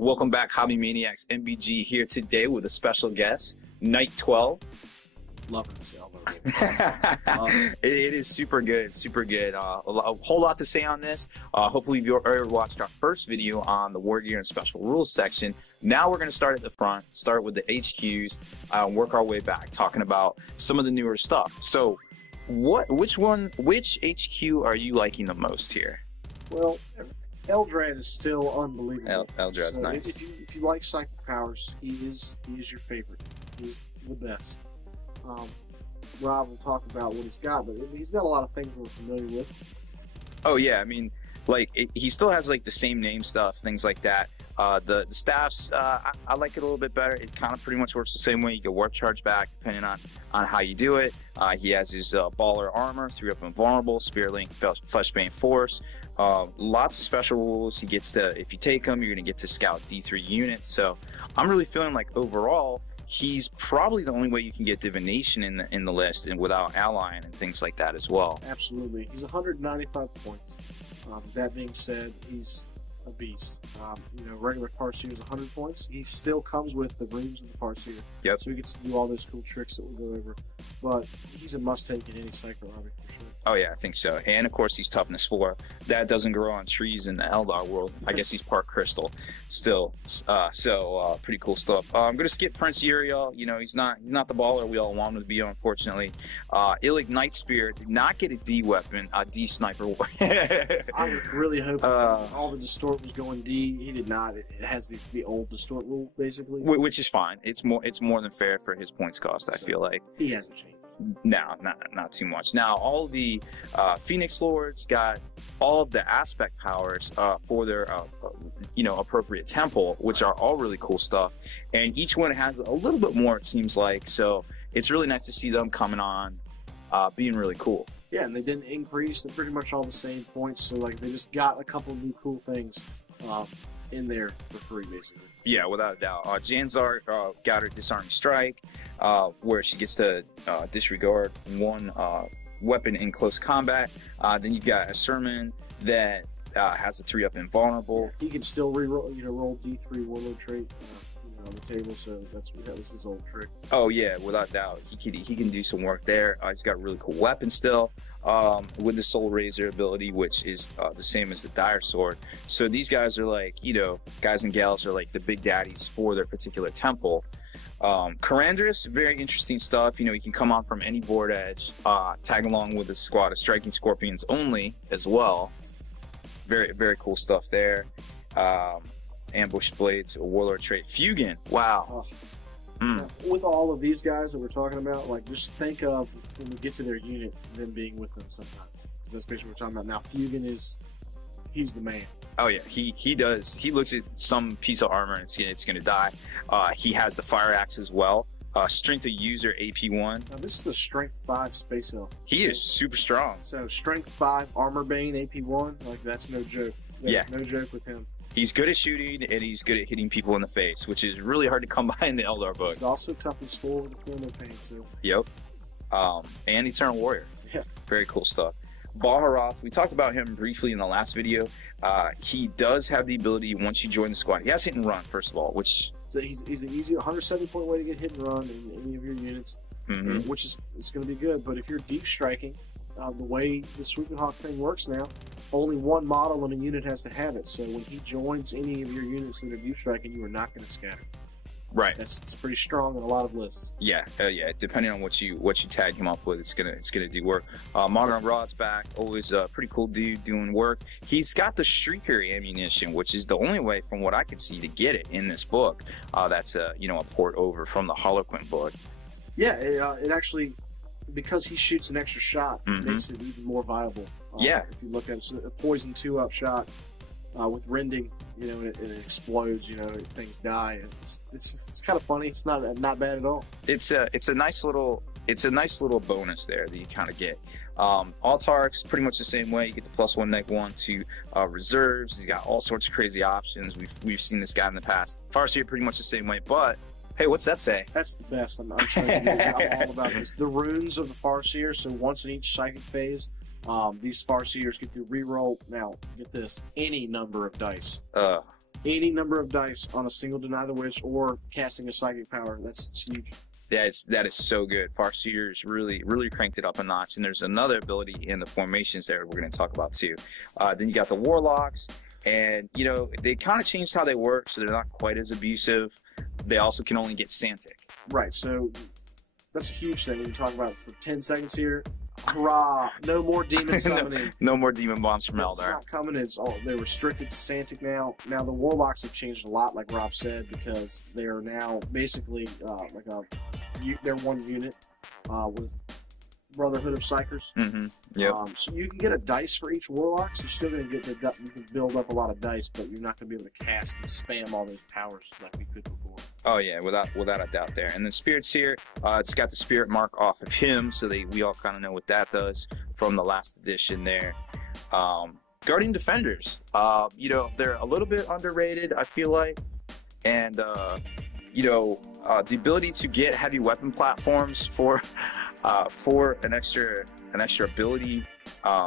Welcome back, Hobby Maniacs. MBG here today with a special guest, Night 12. Loving this Eldar. It is super good, super good. A whole lot to say on this. Hopefully you've already watched our first video on the War Gear and Special Rules section. Now we're going to start at the front, start with the HQs, work our way back, talking about some of the newer stuff. So, which HQ are you liking the most here? Well, Eldrad is still unbelievable. Eldrad's nice. If you like psychic powers, he is your favorite. He's the best. Rob will talk about what he's got, but he's got a lot of things we're familiar with. Oh yeah, I mean, like he still has like the same name stuff, things like that. The staffs, I like it a little bit better. It kind of pretty much works the same way. You can warp charge back depending on how you do it. He has his baller armor, 3-up invulnerable, spear link, fleshbane force. Lots of special rules. He gets to, if you take him, you're gonna get to scout D3 units. So I'm really feeling like overall, he's probably the only way you can get divination in the list, and without allying and things like that as well. Absolutely, he's 195 points. That being said, he's a beast. Regular Farseer is 100 points. He still comes with the rooms of the Farseer. Yep. So he gets to do all those cool tricks that we'll go over. But he's a must-take in any Psycho army for sure. Oh yeah, I think so. And of course, he's toughness 4. That doesn't grow on trees in the Eldar world. I guess he's part crystal still. Pretty cool stuff. I'm gonna skip Prince Uriel. You know, he's not the baller we all want him to be, unfortunately. Illic Night Spear did not get a D weapon, a D sniper. I was really hoping all the distort was going D. He did not. It has the old distort rule basically, which is fine. It's more than fair for his points cost. I feel like he hasn't changed. No, not too much. Now, all the Phoenix Lords got all of the aspect powers for their appropriate temple, which are all really cool stuff. And each one has a little bit more, it seems like. So it's really nice to see them coming on, being really cool. Yeah, and they didn't increase. They're pretty much all the same points. So like they just got a couple new cool things in there for free, basically. Yeah, without a doubt. Janzar got her Disarming Strike, where she gets to disregard one weapon in close combat. Then you've got a Sermon that has a 3-up invulnerable. He can still roll D3 Warlock trait on the table, so that was his old trick. Oh yeah, without doubt. He can do some work there. He's got a really cool weapon still, with the Soul Razor ability, which is the same as the Dire Sword. So these guys are like, guys and gals are like the big daddies for their particular temple. Karandris, very interesting stuff. He can come on from any board edge, tag along with a squad of Striking Scorpions only as well. Very, very cool stuff there. Ambush Blades, a Warlord trait. Fugan, wow. With all of these guys that we're talking about, like, just think of, when we get to their unit, them being with them sometimes. Because that's basically what we're talking about. Now, Fugan he's the man. Oh yeah, he does. He looks at some piece of armor and it's gonna die. He has the Fire Axe as well. Strength of User, AP1. Now, this is the Strength 5 Space Elf. He is super strong. So, Strength 5 Armor Bane, AP1, like, that's no joke. Yeah. No joke with him. He's good at shooting, and he's good at hitting people in the face, which is really hard to come by in the Eldar book. He's also toughness 4 with the Thermal Pain, too. Yep. And Eternal Warrior. Yeah. Very cool stuff. Baharoth, we talked about him briefly in the last video. He does have the ability, once you join the squad, he has hit and run, first of all, which... So he's an easy 170-point way to get hit and run in any of your units, which is it's going to be good. But if you're deep striking, the way the Sweeping Hawk thing works now, only one model in a unit has to have it. So when he joins any of your units that are deep striking, you are not going to scatter. Right. It's pretty strong in a lot of lists. Yeah, yeah. Depending on what you tag him up with, it's gonna do work. Modern Rod's back. Always a pretty cool dude doing work. He's got the Shrieker ammunition, which is the only way, from what I could see, to get it in this book. That's a port over from the Harlequin book. Yeah, it actually, because he shoots an extra shot, it makes it even more viable. Yeah. If you look at it, so a poison 2-up shot. With rending, it explodes. Things die. It's kind of funny. It's not bad at all. It's a nice little bonus there that you kind of get. Altark's pretty much the same way. You get the +1 -1 to reserves. He's got all sorts of crazy options. We've seen this guy in the past. Farseer pretty much the same way, but hey, what's that say? That's the best. I'm telling you, I'm all about this. The runes of the Farseer. So once in each psychic phase, these Farseers get to reroll. Now, get this: any number of dice. any number of dice on a single Deny the Witch or casting a psychic power. That's huge. That is so good. Farseer's really cranked it up a notch. And there's another ability in the formations there we're going to talk about too. Then you got the Warlocks, and you know they kind of changed how they work, so they're not quite as abusive. They also can only get Santic. Right. So that's a huge thing when you talk about it for 10 seconds here. Hurrah! No more demon summoning. No more demon bombs from Eldar. It's not coming. They're restricted to Santic now. Now the Warlocks have changed a lot, like Rob said, because they are now basically they're one unit with Brotherhood of Psychers. Mm-hmm. Yep. So you can get a dice for each Warlock. So you're still going to get you can build up a lot of dice, but you're not going to be able to cast and spam all those powers like we could before. Oh yeah, without a doubt there. And then Spirit's here. It's got the Spirit mark off of him, so we all kind of know what that does from the last edition there. Guardian Defenders. You know, they're a little bit underrated, I feel like. And you know, the ability to get heavy weapon platforms for an extra ability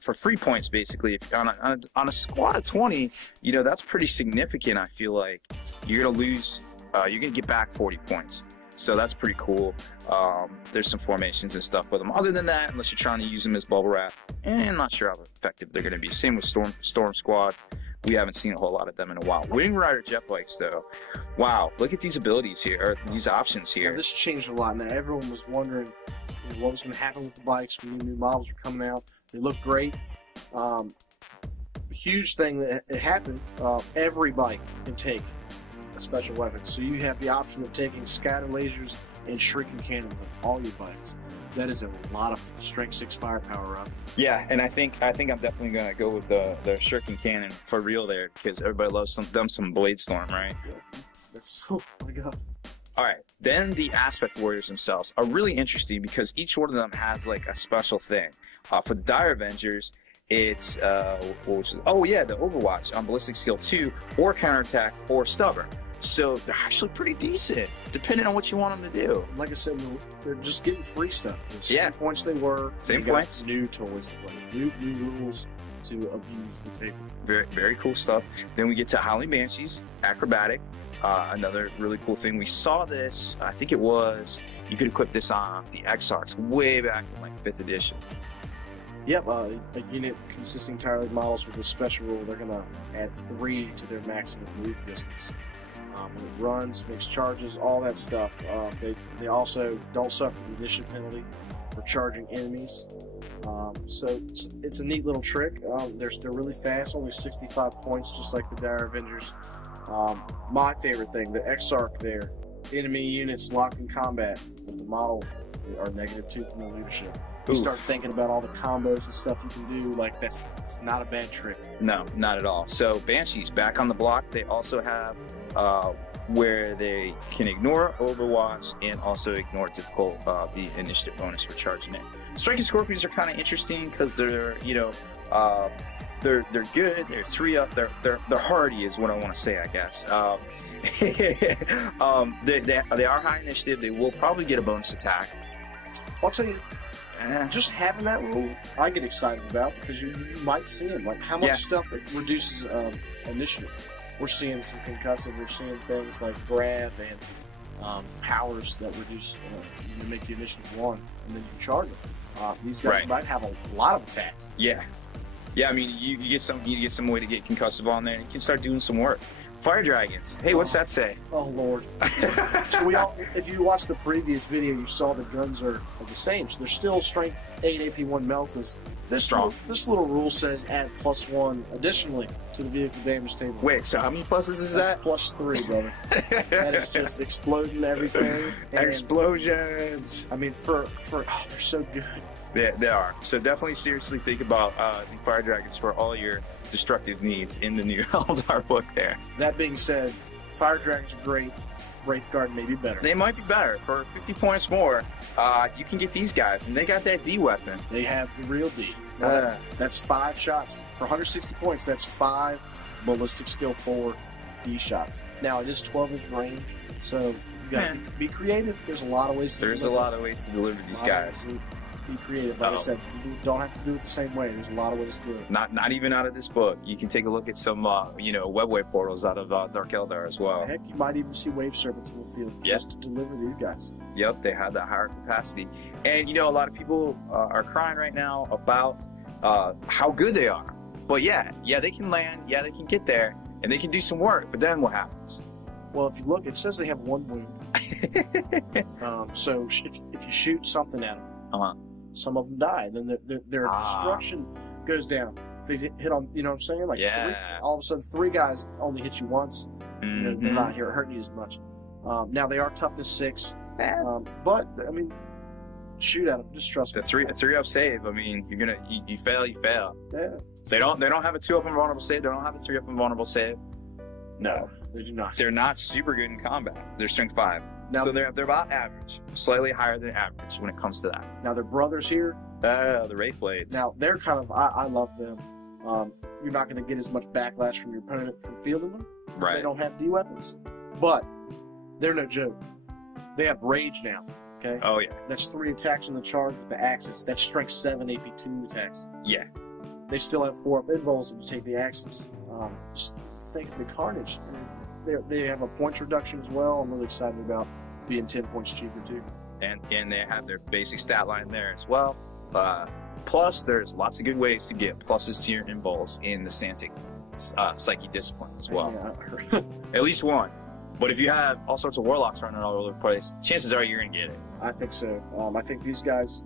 for free points, basically. If on a squad of 20, you know, that's pretty significant. I feel like you're gonna lose. You're gonna get back 40 points, so that's pretty cool. There's some formations and stuff with them. Other than that, unless you're trying to use them as bubble wrap, and I'm not sure how effective they're gonna be. Same with storm squads. We haven't seen a whole lot of them in a while. Wing Rider jet bikes, though. Wow, look at these abilities here, or these options here. Now, this changed a lot. Now everyone was wondering what was going to happen with the bikes when new models were coming out. They look great. Huge thing that happened. Every bike can take a special weapon, so you have the option of taking scatter lasers and shrinking cannons on all your bikes. That is a lot of strength 6 firepower up. Yeah, and I think I'm definitely gonna go with the shuriken cannon for real there, because everybody loves some blade storm, right? Yeah. That's, oh my god. All right, then the aspect warriors themselves are really interesting because each one of them has like a special thing. For the Dire Avengers, it's the Overwatch on ballistic skill 2, or counterattack, or stubborn. So they're actually pretty decent, depending on what you want them to do. Like I said, they're just getting free stuff. The same points they were. Same points. New toys to play. New rules to abuse the table. Very, very cool stuff. Then we get to Howling Banshees, acrobatic. Another really cool thing. We saw this, I think it was, you could equip this on the Exarchs way back in like 5th edition. Yep, a unit consisting entirely of models with a special rule. They're going to add 3 to their maximum move distance. When it runs, makes charges, all that stuff. They also don't suffer the initiative penalty for charging enemies. So it's a neat little trick. They're really fast, only 65 points, just like the Dire Avengers. My favorite thing, the Exarch there. Enemy units locked in combat with the model are -2 from the leadership. You start thinking about all the combos and stuff you can do, like it's not a bad trick. No, not at all. So Banshees back on the block. They also have where they can ignore Overwatch and also ignore the initiative bonus for charging it. Striking Scorpions are kind of interesting because they're, you know, they're good. They're 3 up. They're hardy is what I want to say, I guess. They are high initiative. They will probably get a bonus attack. I'll tell you, just having that rule, I get excited about because you might see them. Like how much stuff reduces initiative. We're seeing some concussive. We're seeing things like grab and powers that reduce, make your initiative 1, and then you charge them. These guys might have a lot of attacks. Yeah. I mean, you get some way to get concussive on there, and you can start doing some work. Fire dragons. Hey, what's that say? Oh Lord! So if you watched the previous video, you saw the guns are the same. So they're still strength 8 AP1 meltas. This little rule says add +1 additionally to the vehicle damage table. Wait, so how many pluses is that? +3, brother. That is just explosion everything. Explosions. I mean, they're so good. They are. So definitely seriously think about the fire dragons for all your destructive needs in the new Eldar book there. That being said, fire dragons are great. Wraithguard may be better. They might be better. For 50 points more, you can get these guys, and they got that D weapon. They have the real D. That's 5 shots. For 160 points, that's 5 ballistic skill 4 D shots. Now, it is 12-inch range, so you got to be creative. There's a lot of ways to deliver these guys. be creative. Like I said, you don't have to do it the same way. There's a lot of ways to do it. Not even out of this book. You can take a look at some, webway portals out of Dark Eldar as well. Heck, you might even see wave serpents in the field just to deliver these guys. Yep, they have that higher capacity. And, a lot of people are crying right now about how good they are. But yeah, they can land. Yeah, they can get there. And they can do some work. But then what happens? Well, if you look, it says they have 1 wound. So if you shoot something at them, some of them die. Then their destruction goes down. If they hit on, you know what I'm saying? Like all of a sudden 3 guys only hit you once. They're not hurting you as much. Now they are toughness 6. But I mean, shoot at them. Just trust me. The 3-up save. I mean, you fail, you fail. Yeah. They don't have a 2-up invulnerable save. They don't have a 3-up invulnerable save. No, they do not. They're not super good in combat. They're strength 5. Now, so they're about average, slightly higher than average when it comes to that. Now their brothers here. The Wraith Blades. Now they're kind of. I love them. You're not going to get as much backlash from your opponent from fielding them. Right. They don't have D weapons, but they're no joke. They have rage now. Okay. Oh yeah. That's 3 attacks on the charge with the Axis. That's strength 7 AP2 attacks. Yeah. They still have 4-up invuls if you take the Axis. Just think of the carnage. They have a points reduction as well. I'm really excited about being 10 points cheaper too. And they have their basic stat line there as well. Plus, there's lots of good ways to get pluses to your invuls in the Santic Psyche discipline as well. Yeah. At least 1. But if you have all sorts of Warlocks running all over the place, chances are you're going to get it. I think so. I think these guys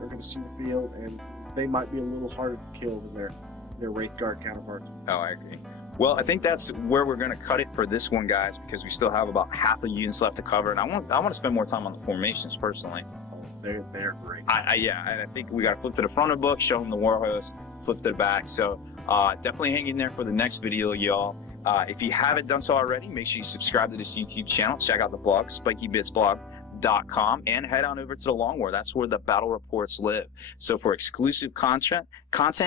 are going to see the field, and they might be a little harder to kill than their Wraith Guard counterparts. Oh, I agree. Well, I think that's where we're going to cut it for this one, guys, because we still have about half the units left to cover, and I want to spend more time on the formations personally. They're great. And I think we got to flip to the front of the book, show them the war host, flip to the back. So definitely hang in there for the next video, y'all. If you haven't done so already, make sure you subscribe to this YouTube channel. Check out the blog, spikybitsblog.com, and head on over to the Long War. That's where the battle reports live. So for exclusive content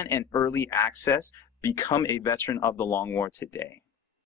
and early access, become a veteran of the Long War today.